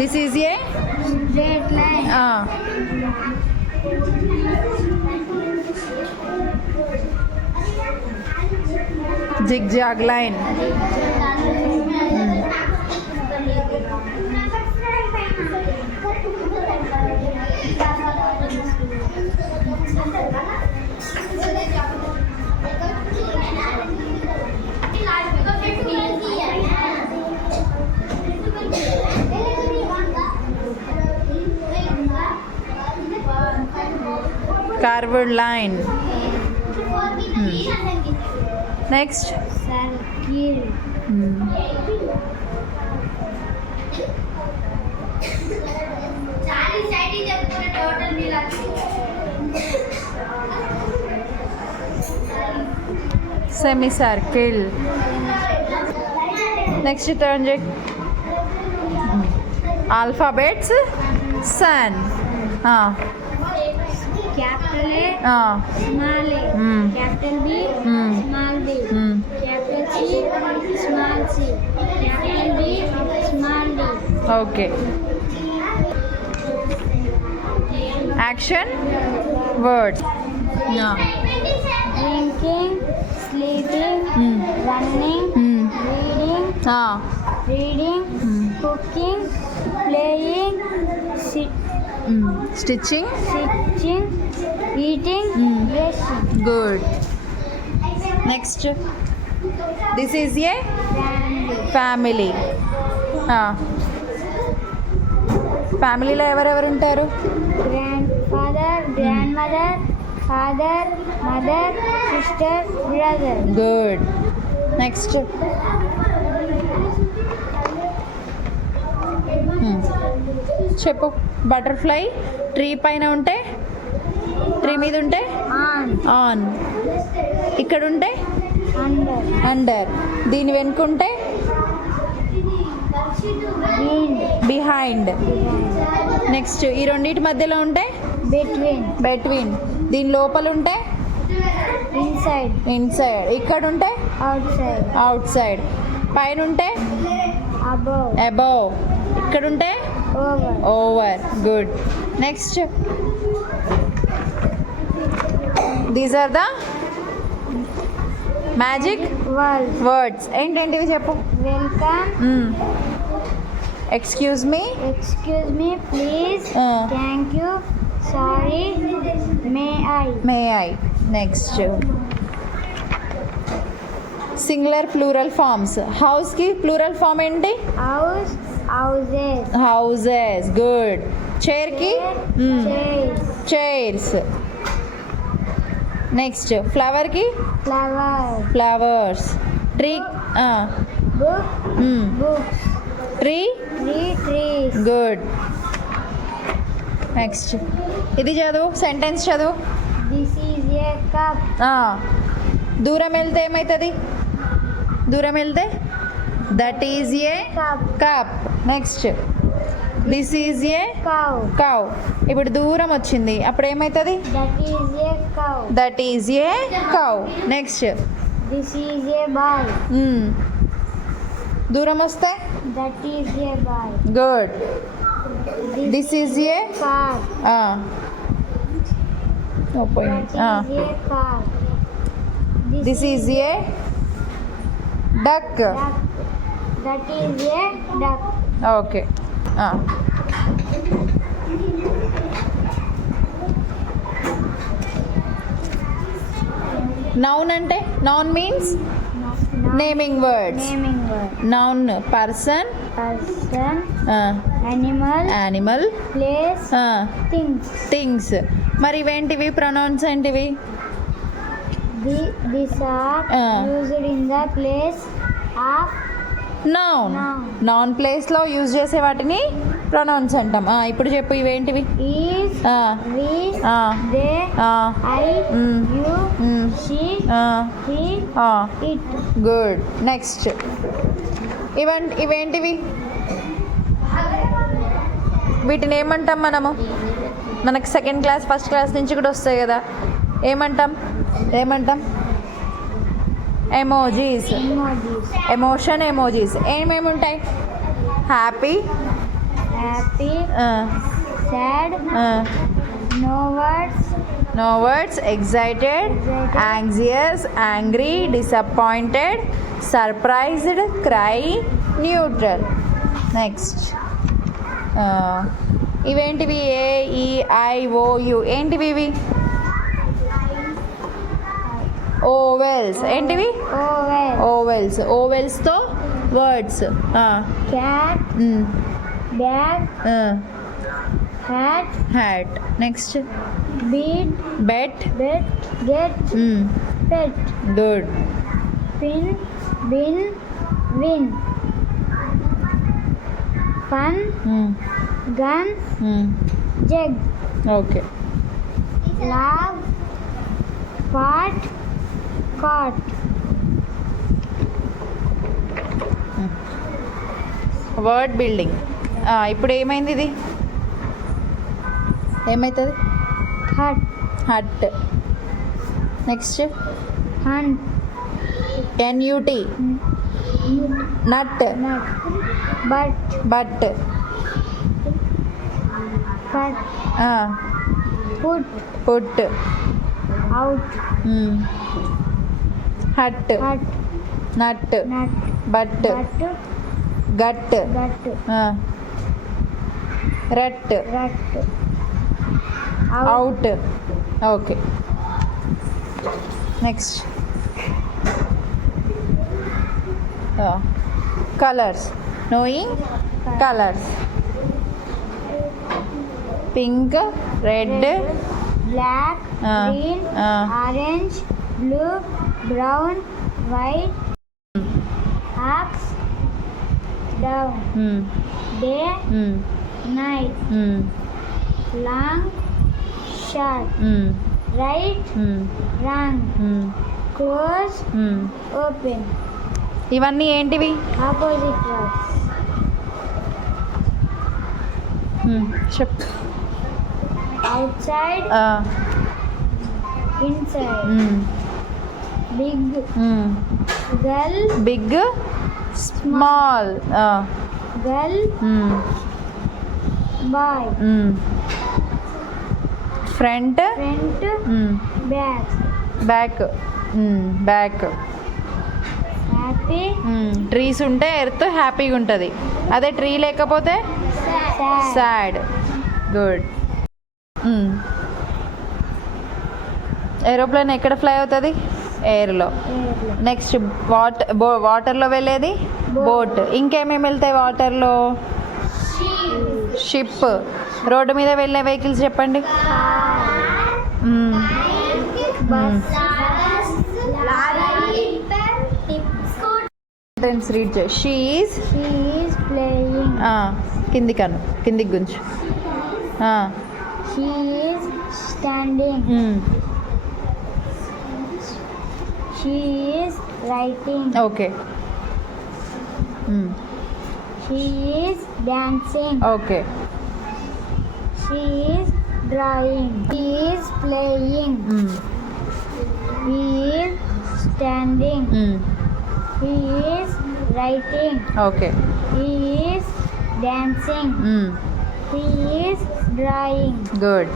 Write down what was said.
This is a straight line, zigzag line. Curved line. Next circle, semi circle. Next turn చేయి. Alphabets సన్. capital A, small a, capital B, small b, capital C, small c, capital D, small d. Okay. Action words. Drinking, sleeping, running, reading, reading, cooking, playing, stitching. stitching, eating, brushing. Good. Next this is A Family, family. ఫ్యామిలీలో ఎవరెవరు ఉంటారు? grandfather, grandmother, father, mother, sister, brother. Good. Next చెప్పు. Butterfly tree పైన ఉంటే, ట్రీ మీద ఉంటే Aunt, on, ఇక్కడ ఉంటే under, అండర్, దీని వెనుకుంటే in, బిహైండ్. నెక్స్ట్ ఈ రెండింటి మధ్యలో ఉంటే between, బెట్వీన్, దీని లోపల ఉంటే inside, ఇన్సైడ్, ఇక్కడ ఉంటే outside, అవుట్ సైడ్, పైన ఉంటే above, అబౌవ్, ఇక్కడ ఉంటే over, over. Good. Next these are the magic world. Words. ఏంటంటివి చెప్పు. Welcome, excuse me, excuse me, please, thank you, sorry, may I. May I. Next singular plural forms. హౌస్కి plural form ఏంటి? House, houses, houses. Good. చైర్కి chairs, chairs. Next ఫ్లవర్కి flowers, flowers. Tree book, books, tree. trees. Good. Next ఇది చదువు, సెంటెన్స్ చదువు. This is a cup. దూరం వెళ్తే ఏమవుతుంది? దూరం వెళ్తే that is a Cup. Cup. Next this is A Cow. Cow. ఇప్పుడు దూరం వచ్చింది, అప్పుడు ఏమవుతుంది? That is a cow. That is a cow. Next This is a ball. దూరం వస్తే That is a ball. Good. This is a Car. పోయింది. That is a car. This is a duck. duck. That is a duck. Okay. Noun అంటే, noun means naming words. Naming word. Noun person, Person, animal, animal, place, things. Things. మరి ఇవేంటివి? Pronouns ఏంటివి? These are used in the place of noun. Noun. Noun ప్లేస్లో use చేసే వాటిని pronouns అంటాం. ఇప్పుడు చెప్పు ఇవేంటివి? is, we, they, I, you, she, he, it. Good. Next ఇవేంటివి? వీటిని ఏమంటాం మనము? మనకు సెకండ్ క్లాస్, ఫస్ట్ క్లాస్ నుంచి కూడా వస్తాయి కదా. ఏమంటాం? ఎమోజీస్. Emojis. Emotion emojis. ఏమేమి ఉంటాయి? Happy, happy, sad, no words, no words, excited, anxious, angry, disappointed, surprised, cry, neutral. Next. ఇవేంటివి? A, E, I, O, U. ఏంటివి ఇవి? ఓవెల్స్. ఏంటివి? oval, vowels. ఓవెల్స్తో words. cat, bag, hat, hat. Next. bead, bet. bet, get, pet, good. pin, bin, win, fun, gun, jug, okay. laugh, part, caught, word building. ఇప్పుడు ఏమైంది ఇది? ఏమవుతుంది? hut, hut. Next. hunt, NUT. Nut. nut, but, but. cut, put, put. out, hut. hut, nut. nut, but. but, gut. gut, rut. rut, out. Okay. Next. Colours. Knowing colours. Pink, red, black, green, orange, blue, brown, white, up, down, day, night, long, short, right, wrong, close, open, ఇవన్నీ ఏంటివి? opposite words, చెప్పు. outside, inside, big, girl, big, small. girl, boy, front, front, back, back. Back. happy, trees ఉంటే earth హ్యాపీగా ఉంటుంది. అదే tree లేకపోతే sad, sad. Good. Aeroplane ఎక్కడ fly అవుతుంది? ఎయిర్లో. airplane, నెక్స్ట్ వాటర్లో వెళ్ళేది బోట్. ఇంకేమేమి వెళ్తాయి వాటర్లో? షిప్. రోడ్డు మీద వెళ్ళే వెహికల్స్ చెప్పండి. రీడ్ చేయి. She is. she is playing, కిందికి గుంచు. she is standing, she is writing, okay. she is dancing, okay. she is drawing, he is playing, he is standing, he is writing, okay. he is dancing, he is drawing. Good.